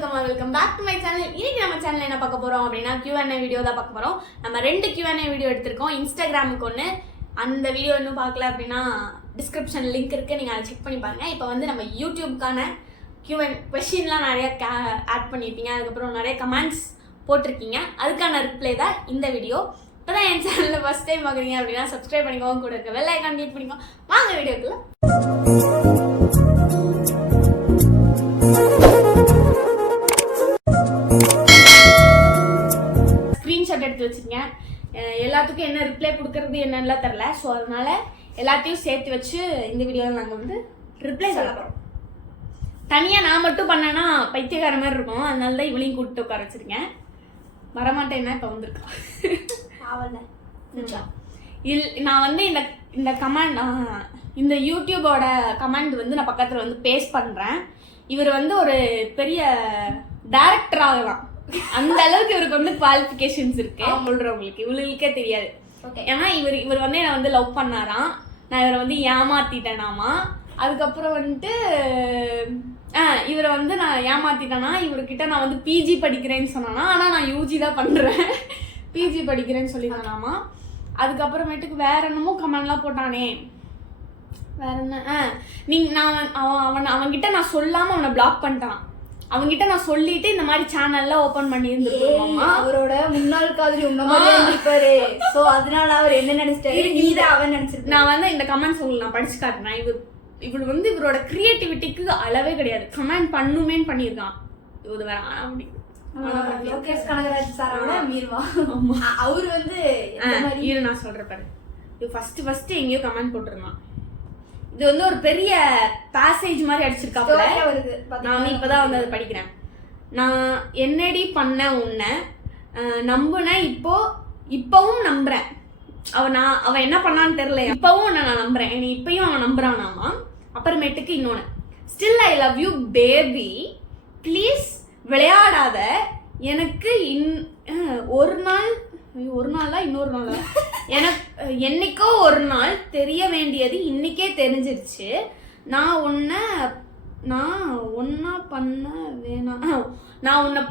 Welcome back to my channel. இன்னைக்கு நம்ம channel என்ன பார்க்க போறோம் அப்படின்னா Q&A வீடியோ தான் பார்க்க போறோம். நம்ம 2 Q&A வீடியோ எடுத்திருக்கோம். இன்ஸ்டாகிராமுக்கு ஒன்று, அந்த வீடியோ இன்னும் பார்க்கல அப்படின்னா டிஸ்கிரிப்ஷன் லிங்க் இருக்கு, நீங்க அதை செக் பண்ணி பாருங்க. இப்போ வந்து நம்ம யூடியூப்கான கொஸ்டின்லாம் நிறைய ஆட் பண்ணியிருப்பீங்க, அதுக்கப்புறம் நிறைய கமெண்ட்ஸ் போட்டிருக்கீங்க, அதுக்கான ரிப்ளை தான் இந்த வீடியோ. இப்போதான் என் சேனலில் ஃபர்ஸ்ட் டைம் பார்க்குறீங்க அப்படின்னா சப்ஸ்கிரைப் பண்ணிக்கோங்க, கூட இருக்க பெல் ஐகான் கிளிக் பண்ணிக்கோங்க. வாங்க வீடியோக்குள்ள. ஸ்க்ரீன்ஷாட் எடுத்து வச்சுருக்கேன். எல்லாத்துக்கும் என்ன ரிப்ளை கொடுக்கறது என்னென்னலாம் தெரில. ஸோ அதனால எல்லாத்தையும் சேர்த்து வச்சு இந்த வீடியோவில் நாங்கள் வந்து ரிப்ளை சொல்ல போகிறோம். தனியாக நான் மட்டும் பண்ணேன்னா பைத்தியக்கார மாதிரி இருக்கும், அதனால தான் இவளையும் கூப்பிட்டு உட்கார வச்சுருக்கேன். வரமாட்டேன்னா இப்போ வந்திருக்கா. நான் வந்து இந்த கமெண்ட், இந்த யூடியூபோட கமெண்ட் வந்து நான் பக்கத்தில் வந்து பேஸ்ட் பண்ணுறேன். இவர் வந்து ஒரு பெரிய டைரக்டர் ஆகலாம், அந்த அளவுக்கு இவருக்கு வந்து குவாலிஃபிகேஷன்ஸ் இருக்கு. சொல்றவங்களுக்கு இவளுக்கே தெரியாது. ஏன்னா இவர் வந்து என்னை வந்து லவ் பண்ணாராம், நான் இவரை வந்து ஏமாத்திட்டேனாமா. அதுக்கப்புறம் வந்துட்டு இவரை வந்து நான் ஏமாத்திட்டேனா, இவர்கிட்ட நான் வந்து பிஜி படிக்கிறேன்னு சொன்னானா, ஆனால் நான் யூஜி தான் பண்ணுறேன், பிஜி படிக்கிறேன்னு சொல்லியிருந்தானாமா. அதுக்கப்புறமேட்டுக்கு வேற என்னமோ கமெண்ட்லாம் போட்டானே, வேற என்ன, அவன்கிட்ட நான் சொல்லாம அவனை பிளாக் பண்ணிட்டான். அவங்கிட்ட நான் சொல்லிட்டு இந்த மாதிரி சேனல்லாம் ஓபன் பண்ணி இருந்திருக்கோம். அவரோட முன்னாள் காதலி இருப்பாரு. சோ அதனால அவர் என்ன நினைச்சிட்டாரு, நீதான் அவன் நினைச்சிருக்க. நான் வந்து இந்த கமெண்ட்ஸ் உங்களுக்கு நான் படிச்சு காட்டுறேன். இவர் வந்து இவரோட கிரியேட்டிவிட்டிக்கு அளவே கிடையாது. கமெண்ட் பண்ணுமேன்னு பண்ணியிருக்கான். இது வேற லோகேஷ் கனகராஜ் சாரோட மீர்வா. அவரு வந்து இரு நான் சொல்றேன் பாரு. இது ஃபர்ஸ்ட் எங்கேயோ கமெண்ட் போட்டிருந்தான். இது வந்து ஒரு பெரிய பேசேஜ் மாதிரி அடிச்சிருக்காப்ல. நான் இப்பதான் வந்து அதை படிக்கிறேன். நான் என்னடி பண்ண உன்னை நம்புனேன், இப்பவும் நம்புறேன். அவன் என்ன பண்ணான்னு தெரியல, இப்பவும் நான் நம்புறேன், என்னை இப்பயும் அவன் நம்புறானாமா. அப்புறமேட்டுக்கு இன்னொன்னு, still I love you baby, please விளையாடாத, எனக்கு ஒரு நாளா இன்னொரு நாளா, எனக்கு என்னைக்கோ ஒரு நாள் தெரிய வேண்டியது இன்னைக்கே தெரிஞ்சிருச்சு. நான் உன்னை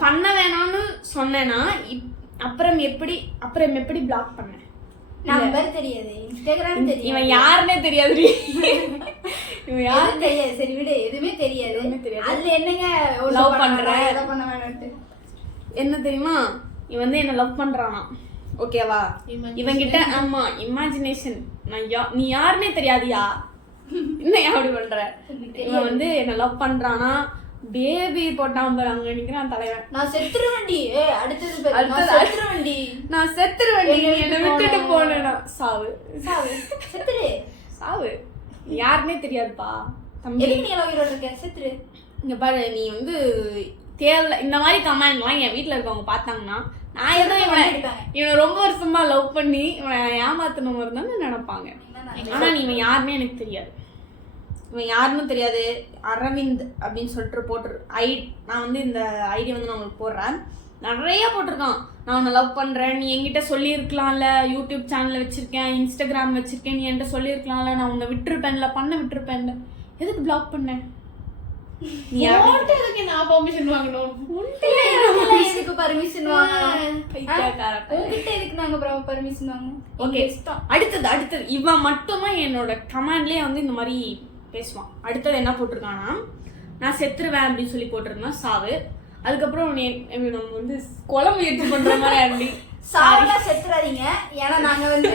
பண்ண வேணாம்னு சொன்னேன்னா அப்புறம் எப்படி பிளாக் பண்ணேன்? நம்பர் தெரியாது, இன்ஸ்டாகிராம் தெரியாது, இவன் யாருன்னே தெரியாது. இவன் யாரும் தெரியாது. சரி விடு, எதுவுமே தெரியாது. அதுல என்னங்க லவ் பண்ற பண்ண வேணாம்ட்டு என்ன தெரியுமா, இவன் வந்து என்ன லவ் பண்றானா, ஓகேவா? இவங்கிட்ட ஆமா இமேஜினேஷன், நீ யாருன்னே தெரியாதியா, என்ன அப்படி பண்ற? இவன் வந்து என்ன லவ் பண்றானா, பேபி போட்டான் பாரு, அங்க நிக்கிறான் தலைவன். நான் செத்துருவேண்டி, அடுத்தது நான் செத்துருவேண்டி, என்ன விட்டுட்டு போனேனா சாவு சாவு. யாருன்னே தெரியாதுப்பா தம்பி, நீ உயிரோட இருக்க, செத்துரு. இங்க பாரு, நீ வந்து தேவையில்ல இந்த மாதிரி கமெண்ட்லாம் என் வீட்டுல இருக்கவங்க பார்த்தாங்கன்னா, நான் ஏதோ இவனை ரொம்ப வருஷமா லவ் பண்ணி இவனை ஏமாத்தணும் இருந்தான்னு நினைப்பாங்க. ஆனா நீ இவன் யாருமே எனக்கு தெரியாது, இவன் யாருன்னு தெரியாது. அரவிந்த் அப்படின்னு சொல்லிட்டு நான் வந்து இந்த ஐடி வந்து நான் உங்களுக்கு போடுறேன். நிறைய போட்டிருக்கான், நான் உன்னை லவ் பண்றேன், நீ என்கிட்ட சொல்லியிருக்கலாம்ல, யூடியூப் சேனல் வச்சிருக்கேன், இன்ஸ்டாகிராம் வச்சிருக்கேன், நீ என்கிட்ட சொல்லியிருக்கலாம்ல, நான் உன்னை விட்டுருப்பேன்ல, எதுக்கு பிளாக் பண்ணேன்? நான் பெர்மிஷன் வாங்கணும், எதுக்கு பர்மிஷன் வாங்கணும்? எதுக்கு நாங்க பர்மிஷன் வாங்கணும்? ஓகே, அடுத்தது இவன் மட்டும்தான் என்னோட கமெண்ட்லயே வந்து இந்த மாதிரி பேசுவான். அடுத்தது என்ன போட்டிருக்கானா, நான் செத்துருவேன் அப்படின்னு சொல்லி போட்டிருந்தான், சாவு. அதுக்கப்புறம் நம்ம வந்து கொலை முயற்சி பண்ற மாதிரி அப்படி சாவா செத்துறாதீங்க, ஏன்னா நாங்க வந்து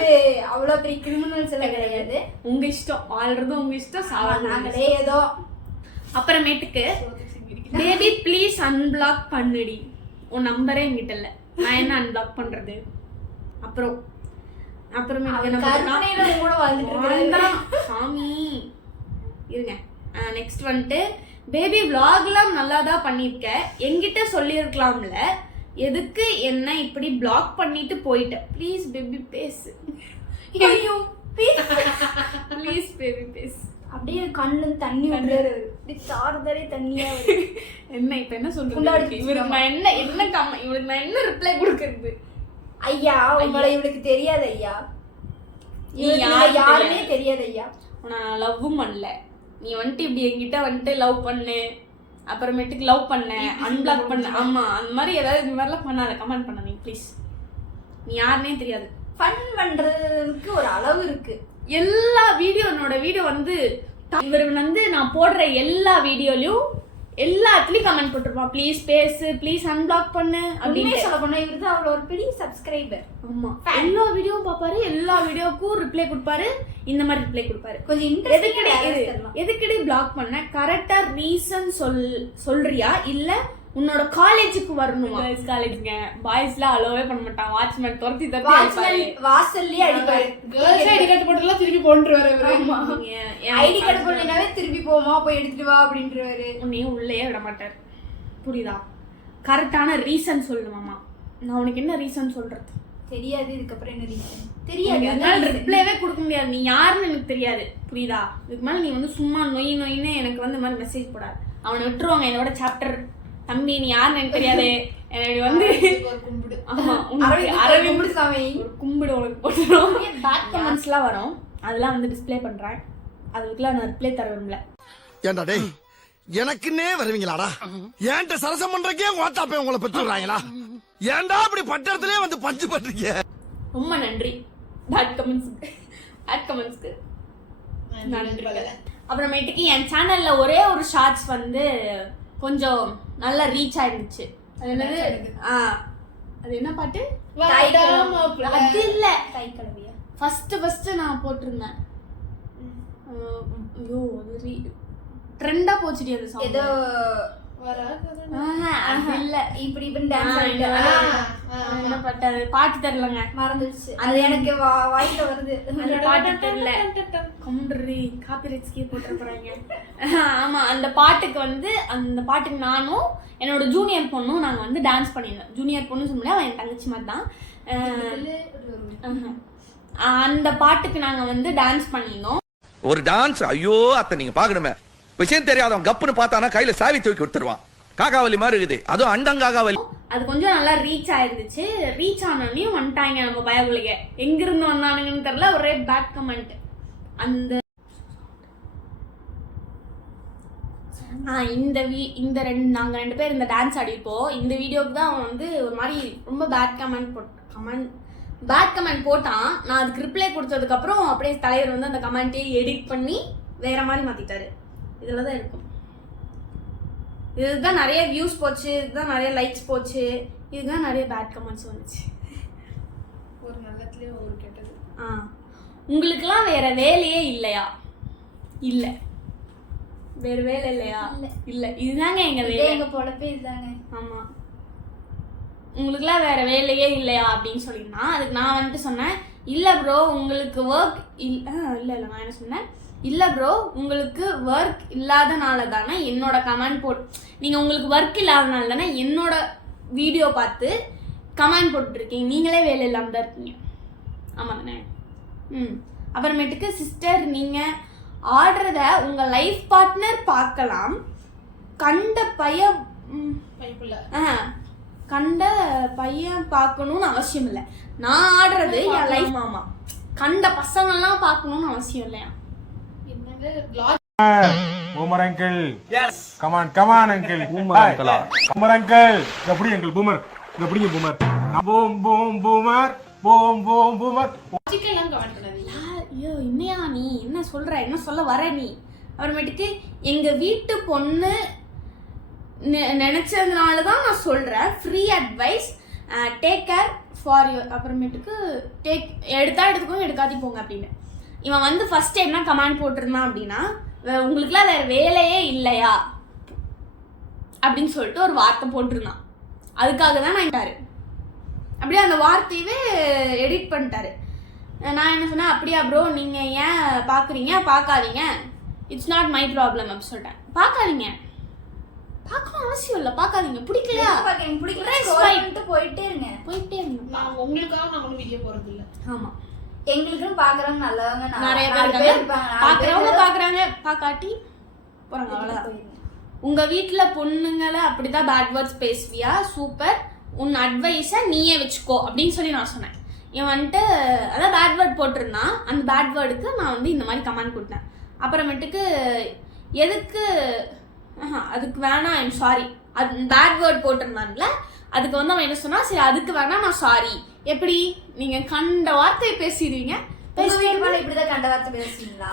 அவ்வளவு பெரிய கிரிமினல்ஸ் எல்லாம் கிடையாது. உங்க இஷ்டம், வாழ்றது உங்க இஷ்டம், சாவா நாங்களே ஏதோ. அப்புறமேட்டுக்கு பேபி ப்ளீஸ் அன்பிளாக் பண்ணுடி, உன் நம்பரே என்கிட்ட இல்ல, நான் என்ன அன்பிளாக் பண்றது? சாமி இருங்க. நெக்ஸ்ட் வந்துட்டு, பேபி vlogலாம் நல்லா தான் பண்ணிருக்க, என்கிட்ட சொல்லியிருக்கலாம்ல, எதுக்கு என்ன இப்படி பிளாக் பண்ணிட்டு போயிட்ட? ப்ளீஸ் பேபி பேசு, ப்ளீஸ் பேபி பேசு. அப்படியே கண்ணுல தண்ணி வந்துரு, சார்தரே தண்ணியா வருது. என்ன இப்ப என்ன சொல்றது? இவருக்கு நான் என்ன ரிப்ளை கொடுக்கறது? ஐயா உங்களை இவளுக்கு தெரியாது ஐயா, யாருமே தெரியாது ஐயா. நான் லவ்வும் பண்ணல, நீ வந்துட்டு இப்படி என்கிட்ட வந்துட்டு லவ் பண்ணு, அப்புறமேட்டுக்கு லவ் பண்ணேன், அன்பிளாக் பண்ணேன். ஆமா, அந்த மாதிரி ஏதாவது இந்த மாதிரிலாம் பண்ணாத, கமெண்ட் பண்ணாதீங்க ப்ளீஸ். நீ யாருன்னே தெரியாது. ஃபன் பண்றதுக்கு ஒரு அளவு இருக்கு. எல்லா வீடியோ, என்னோட வீடியோ வந்து இவர் வந்து நான் போடுற எல்லா வீடியோலயும் எல்லாத்துலயும் கமெண்ட் போட்டுருப்பான், ப்ளீஸ் பேசு, ப்ளீஸ் அன்பிளாக் பண்ணு அப்படின்னு சொல்ல போனா இவரு தான் அவ்வளவு ஒரு பெரிய சப்ஸ்கிரைபர். ஆமா, எல்லா வீடியோவும் பாப்பாரு, எல்லா வீடியோக்கும் ரிப்ளை கொடுப்பாரு, இந்த மாதிரி ரிப்ளை கொடுப்பாரு. கொஞ்சம் எதுக்கடி பிளாக் பண்ண, கரெக்டா ரீசன் சொல்றியா இல்ல உன்னோட காலேஜுக்கு வரணுமா? காலேஜ்ங்க பாய்ஸ்லாம் அலோவே பண்ண மாட்டான், வாட்ச்மேன் துரத்தி வாசல்லயே அடிப்பாரு. கேர்ள்ஸ் ஐடி கார்டு போட்டுலாம் திருப்பி போட்டுருவாரு. ஐடி கார்டு போடலனாவே திருப்பி போமா போய் எடுத்துட்டு வா அப்படின்றவாரு. உன்னையும் உள்ளேயே விட மாட்டார். புரியுதா? கரெக்டான ரீசன் சொல்லுமாமா. நான் உனக்கு என்ன ரீசன் சொல்றது தெரியாது. இதுக்கப்புறம் என்ன ரீசன் தெரியாது. ரிப்ளைவே கொடுக்க முடியாது. நீ யாருன்னு எனக்கு தெரியாது. புரியுதா? இதுக்கு மேல நீ வந்து சும்மா நொயின்னு எனக்கு வந்து இந்த மாதிரி மெசேஜ் போடாது. அவனை விட்டுருவாங்க. என்னோட சாப்டர் தம்பி நீ யாருன்னு எனக்கு தெரியாது. எனக்கு வந்து ஒரு கும்பிடு உனக்கு போட்டுரும். பேட் கமெண்ட்ஸ்லாம் வரும், அதெல்லாம் வந்து டிஸ்பிளே பண்றேன். அதுக்குலாம் நான் ரிப்ளை தர விரும்பல. ஏண்டா டேய், எனக்குன்னே வருவீங்களாடா? ஏன்ட்ட சரசம் பண்றக்கே ஓட்டாப்பே உங்களை பெற்றுறாங்களா? ஏன்டா அப்படி பட்டத்திலே வந்து பஞ்சு பண்றீங்க? ரொம்ப நன்றி பேட் கமெண்ட்ஸ்க்கு நன்றி. அப்புறமேட்டுக்கு என் சேனல்ல ஒரே ஒரு ஷார்ட்ஸ் வந்து கொஞ்சம் நல்லா ரீச் ஆயிருந்துச்சு. அது என்னது? அது என்ன பாட்டு? அது இல்ல, ஃபர்ஸ்ட் நான் போட்டிருந்தேன். ஐயோ, அது ட்ரெண்டா போச்சுடி அந்த சாங். ஏதோ இல்ல, இப்படி என்ன பாட்டு? அது பாட்டு தெரியலங்க, மறந்துடுச்சு. அது எனக்கு வாயில வருது. அந்த பாட்டு தெரியல. கம்ப்யூட்டர் காப்பிரைட்ஸ்க்கே போட்டு போறாங்க. ஆமா, அந்த பாட்டுக்கு வந்து அந்த பாட்டுக்கு நானும் என்னோட ஜூனியர் பொண்ணும் நாங்க வந்து டான்ஸ் பண்ணிருந்தோம். ஜூனியர் பொண்ணு சொன்னா அவன் என் தங்கச்சி மாதிரி தான். அந்த பாட்டுக்கு நாங்க வந்து டான்ஸ் பண்ணிருந்தோம். ஒரு டான்ஸ், ஐயோ அத்தை நீங்க பாக்கணுமே. விஷயம் தெரியாதவன் கப்புன்னு பார்த்தானா கையில சாவி தூக்கி கொடுத்துருவான். காகாவலி மாதிரி இருக்குது, அதுவும் அண்டங்காகாவலி. அது கொஞ்சம் நல்லா ரீச் ஆயிருந்துச்சு. ரீச் ஆனோடனே வந்துட்டாங்க நம்ம பயபுலிக. எங்க இருந்து வந்தானுங்கன்னு தெரியல, ஒரே பேட் கமெண்ட். அந்த இந்த நாங்க 2 பேர் இந்த டான்ஸ் ஆடிப்போம். இந்த வீடியோக்கு தான் அவன் வந்து ஒரு மாதிரி ரொம்ப பேட் கமெண்ட் போட்டான். நான் அதுக்கு ரிப்ளை கொடுத்ததுக்கு அப்புறம் அப்படியே தலைவர் வந்து அந்த கமெண்ட்டையே எடிட் பண்ணி வேற மாதிரி மாத்திட்டாரு. இதுல தான் இருக்கும். இதுதான் நிறைய வியூஸ் போச்சு, இதுதான் நிறைய லைக்ஸ் போச்சு, இதுதான் நிறைய பேட் கமெண்ட்ஸ் வந்துச்சு. ஒரு நல்லதுலயே ஒரு கெட்டது. உங்களுக்குலாம் வேற வேலையே இல்லையா? இல்ல, வேற வேலை இல்லையா? இல்ல, இதுதாங்க எங்க வேலை, எங்க பொழப்பே இதுதாங்க. ஆமா, உங்களுக்குலாம் வேற வேலையே இல்லையா அப்படின்னு சொல்லியிருந்தான். அதுக்கு நான் வந்துட்டு சொன்னேன், இல்ல ப்ரோ உங்களுக்கு ஒர்க் இல்ல நான் என்ன சொன்னேன், இல்ல ப்ரோ உங்களுக்கு ஒர்க் இல்லாதனால தானே என்னோட கமெண்ட் நீங்க உங்களுக்கு ஒர்க் இல்லாதனால தானே என்னோட வீடியோ பார்த்து கமெண்ட் போட்டுருக்கீங்க, நீங்களே வேலை இல்லாம தான் இருக்கீங்க. ஆமா தானே? அப்புறமேட்டுக்கு சிஸ்டர் நீங்க ஆடுறத உங்க லைஃப் பார்ட்னர் பார்க்கலாம், கண்ட பையன் பார்க்கணும்னு அவசியம் இல்லை. நான் ஆடுறது என் லைஃப். ஆமா, கண்ட பசங்கள்லாம் பார்க்கணும்னு அவசியம் இல்லையா? Boomer uncle. Yes. Come on uncle. Boomer uncle. Boomer uncle. எப்படி uncle boomer? எப்படி boomer? boom boomer. சிக்கன்லாம் கமெண்ட் பண்ணாதீங்க. ஐயோ, என்னையா நீ என்ன சொல்ற, என்ன சொல்ல வர நீ? அப்புறமேட்டுக்கு எங்க வீட்டு பொண்ணு நினைச்சதுனால தான் நான் சொல்றேன், free advice, take care for you. அப்புறமேட்டுக்கு எடுத்துக்கோங்க, எடுக்காதி போங்க அப்படின்னு. இவன் வந்து ஃபர்ஸ்ட் என்ன கமெண்ட் போட்டிருந்தான் அப்படின்னா, உங்களுக்குலாம் வேற வேலையே இல்லையா அப்படின்னு சொல்லிட்டு ஒரு வார்த்தை போட்டிருந்தான். அதுக்காக தான் நான் அப்படியே அந்த வார்த்தையவே எடிட் பண்ணிட்டாரு. நான் என்ன சொன்னேன், அப்படியா ப்ரோ நீங்க ஏன் பாக்குறீங்க, பார்க்காதீங்க, இட்ஸ் நாட் மை ப்ராப்ளம் அப்படின்னு சொல்லிட்டேன். பார்க்காதீங்க, பார்க்கணும் அவசியம் இல்லை, பார்க்காதீங்க, பிடிக்கலையா போயிட்டே இருங்க. உங்களுக்காக நான் வீடியோ போறது இல்லை. ஆமா, எங்களுக்கும் பாக்குறவங்க நல்லவங்க நிறைய பேர் இருக்காங்க. பாக்குறாங்க, பாக்காட்டி போறாங்க, அவ்வளவுதான். உங்க வீட்டுல பொண்ணுங்களை அப்படிதான் பேட் வேர்ட்ஸ் பேசுவியா, சூப்பர், உன் அட்வைஸை நீயே வச்சுக்கோ அப்படின்னு சொல்லி நான் சொன்னேன். இவன் வந்துட்டு அதான் பேட் வேர்ட் போட்டிருந்தான். அந்த பேட் வேர்டுக்கு நான் வந்து இந்த மாதிரி கமெண்ட் கொடுத்தேன். அப்புறமேட்டுக்கு எதுக்கு அதுக்கு வேணா ஐம் சாரி, அது பேட் வேர்ட் போட்டிருந்தான்ல, அதுக்கு வந்து அவன் என்ன சொன்னா, சரி அதுக்கு வேணா நான் சாரி. எப்படி நீங்க கண்ட வார்த்தையை பேசிடுவீங்க, இப்படிதான் கண்ட வார்த்தை பேசுவீங்களா?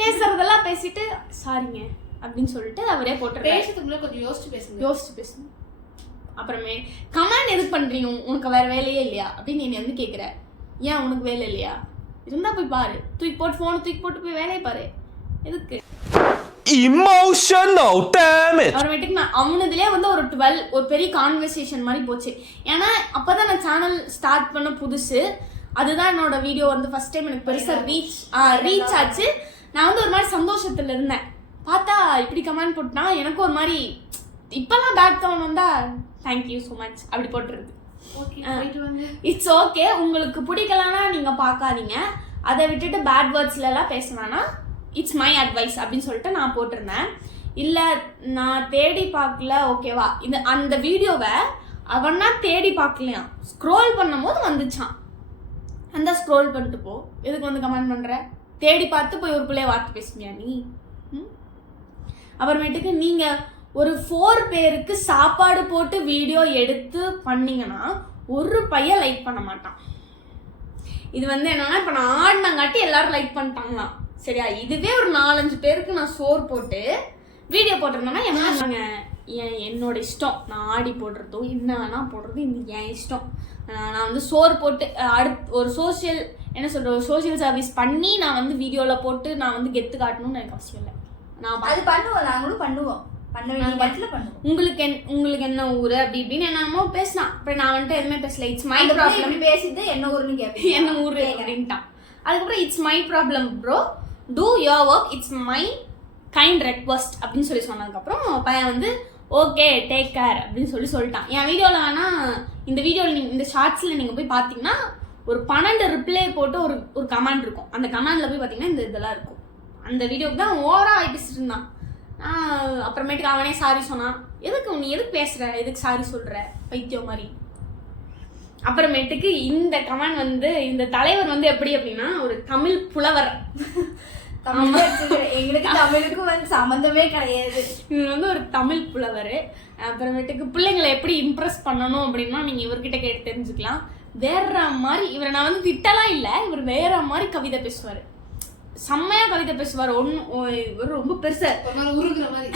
பேசுறதெல்லாம் பேசிட்டு சாரிங்க அப்படின்னு சொல்லிட்டு அவரே போட்டுருக்காரு. பேசுறதுக்கு முன்னாடி கொஞ்சம் யோசிச்சு பேசணும். அப்புறமே கமெண்ட் எதுக்கு பண்றீங்க, உனக்கு வேற வேலையே இல்லையா அப்படின்னு நீ வந்து கேட்குற. ஏன் உனக்கு வேலை இல்லையா? இருந்தா போய் பாரு, தூக்கி போட்டு ஃபோனை தூக்கி போட்டு போய் வேலையை பாரு. எதுக்கு emotional damage. அப்புறமேட்டுக்கு நான் அவனதுலேயே வந்து ஒரு பெரிய கான்வர்சேஷன் மாதிரி போச்சு. ஏன்னா அப்போதான் நான் சேனல் ஸ்டார்ட் பண்ண புதுசு. அதுதான் என்னோட வீடியோ வந்து ஃபர்ஸ்ட் டைம் எனக்கு பெருசாக ரீச் ஆச்சு. நான் வந்து ஒரு மாதிரி சந்தோஷத்தில் இருந்தேன். பார்த்தா இப்படி கமெண்ட் போட்டுனா எனக்கு ஒரு மாதிரி, இப்போல்லாம் பேட் கமெண்ட் வந்தா தேங்க்யூ ஸோ மச் அப்படி போட்டுருது. இட்ஸ் ஓகே, உங்களுக்கு பிடிக்கலன்னா நீங்கள் பார்க்காதீங்க. அதை விட்டுட்டு பேட் வேர்ட்ஸ்லாம் பேச வேணாம். இட்ஸ் மை அட்வைஸ் அப்படின்னு சொல்லிட்டு நான் போட்டிருந்தேன். இல்லை நான் தேடி பார்க்கல, ஓகேவா? அந்த வீடியோவை அவனா தேடி பார்க்கலையாம், ஸ்க்ரோல் பண்ணும்போது வந்துச்சான். அந்த ஸ்க்ரோல் பண்ணிட்டு போ, எதுக்கு வந்து கமெண்ட் பண்ணுற? தேடி பார்த்து போய் ஒரு பிள்ளைய வார்த்தை பேசுவியா நீ? அப்புறமேட்டுக்கு நீங்கள் ஒரு 4 பேருக்கு சாப்பாடு போட்டு வீடியோ எடுத்து பண்ணீங்கன்னா ஒரு பையன் லைக் பண்ண மாட்டான். இது வந்து என்னன்னா, இப்போ நான் ஆடினங்காட்டி எல்லாரும் லைக் பண்ணிட்டாங்களாம், சரியா? இதுவே ஒரு 4-5 பேருக்கு நான் சோறு போட்டு வீடியோ போட்டிருந்தேன்னா என்ன, என்னோட இஷ்டம். நான் ஆடி போடுறதோ என்ன வேணா போடுறது இது என் இஷ்டம். நான் வந்து சோறு போட்டு அடுத்து ஒரு சோஷியல் சர்வீஸ் பண்ணி நான் வந்து வீடியோவில் போட்டு நான் வந்து கெத்து காட்டணும்னு எனக்கு அவசியம் இல்லை. நான் அது பண்ணுவோம், நாங்களும் பண்ணுவோம். உங்களுக்கு என்ன ஊரு அப்படி இப்படின்னு என்னமோ பேசினான். அப்புறம் நான் வந்துட்டு எதுவுமே பேசல. It's my problem. பேசிட்டு என்ன ஊருன்னு கேட்பேன், என்ன ஊரு அப்படின்ட்டான். அதுக்கப்புறம் it's my problem bro, two your work, it's my kind request அப்படின்னு சொன்னதுக்கப்புறம் பையன் வந்து ஓகே டேக் கேர் அப்படின்னு சொல்லிட்டான். என் வீடியோவில் ஆனால் இந்த வீடியோவில் இந்த ஷார்ட்ஸில் நீங்கள் போய் பார்த்தீங்கன்னா ஒரு 12 ரிப்ளை போட்டு ஒரு கமெண்ட் இருக்கும். அந்த கமெண்டில் போய் பார்த்தீங்கன்னா இந்த இதெல்லாம் இருக்கும். அந்த வீடியோக்கு தான் ஓவராக வாய்ப்பிச்சுட்டு இருந்தான். அப்புறமேட்டுக்கு அவனே சாரி சொன்னான். நீ எதுக்கு பேசுகிற, எதுக்கு சாரி சொல்கிற, பைத்தியம் மாதிரி. அப்புறமேட்டுக்கு இந்த கமெண்ட் வந்து இந்த தலைவர் வந்து எப்படி அப்படின்னா ஒரு தமிழ் புலவர். எங்களுக்கு தமிழுக்கும் வந்து சம்மந்தமே கிடையாது. இவர் வந்து ஒரு தமிழ் புலவர். அப்புறமேட்டுக்கு பிள்ளைங்களை எப்படி இம்ப்ரெஸ் பண்ணணும் அப்படின்னா நீங்கள் இவர்கிட்ட கேட்டு தெரிஞ்சுக்கலாம். வேற மாதிரி இவரை நான் வந்து திட்டலாம் இல்லை, இவர் வேற மாதிரி கவிதை பேசுவார், செம்மையா கவிதை பேசுவார். இவர் ரொம்ப பெருசு உருகுற மாதிரி.